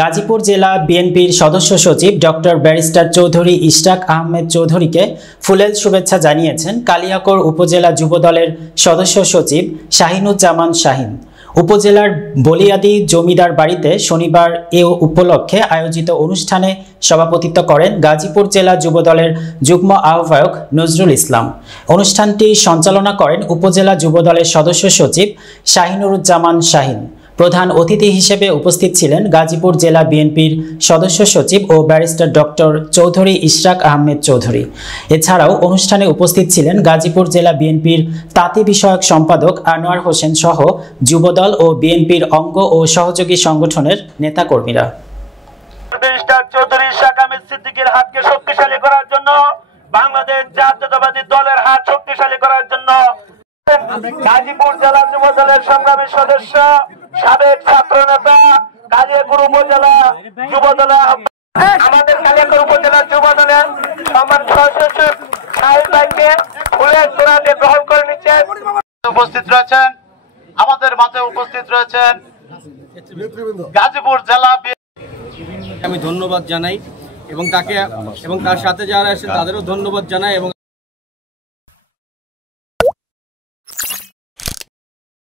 গাজীপুর জেলা বিএনপির সদস্য সচিব ডক্টর ব্যারিস্টার চৌধুরী ইশরাক আহমেদ চৌধুরীকে ফুলেল শুভেচ্ছা জানিয়েছেন কালিয়াকৈর উপজেলা যুবদলের সদস্য সচিব শাহিনুজ্জামান শাহিন। উপজেলার বলিয়াদি জমিদার বাড়িতে শনিবার এ উপলক্ষে আয়োজিত অনুষ্ঠানে সভাপতিত্ব করেন গাজীপুর জেলা যুবদলের যুগ্ম আহ্বায়ক নজরুল ইসলাম। অনুষ্ঠানটি সঞ্চালনা করেন উপজেলা যুবদলের সদস্য সচিব শাহিনুজ্জামান শাহিন। প্রধান অতিথি হিসেবে উপস্থিত ছিলেন গাজীপুর জেলা বিএনপির সদস্য সচিব ও ব্যারিস্টার ডক্টর চৌধুরী ইশরাক আহমেদ চৌধুরী। এছাড়াও অনুষ্ঠানে উপস্থিত ছিলেন গাজীপুর জেলা বিএনপির তাঁতি বিষয়ক সম্পাদক আনোয়ার হোসেন সহ যুবদল ও বিএনপির অঙ্গ ও সহযোগী সংগঠনের নেতাকর্মীরা। ব্যারিস্টার চৌধুরী ইশরাক আহমেদ সিদ্দিকীর হাতকে শক্তিশালী করার জন্য, বাংলাদেশ জাতীয়তাবাদী দলের হাত শক্তিশালী করার জন্য গাজীপুর জেলা যুবদলের সংগ্রামী সদস্য সাবেক ছাত্র নেতা কালিয়াকৈর উপজেলা যুবদলের আমাদের কালিয়াকৈর উপজেলা যুবদলের সম্মানিত সদস্য সাহেব ভাইকে ফুলের তোড়া দিয়ে গ্রহণ করে নিচ্ছেন। উপস্থিত রয়েছেন, আমাদের মাঝে উপস্থিত রয়েছেন গাজীপুর জেলা। আমি ধন্যবাদ জানাই এবং তাকে এবং তার সাথে যারা আছে তাদেরও ধন্যবাদ জানাই এবং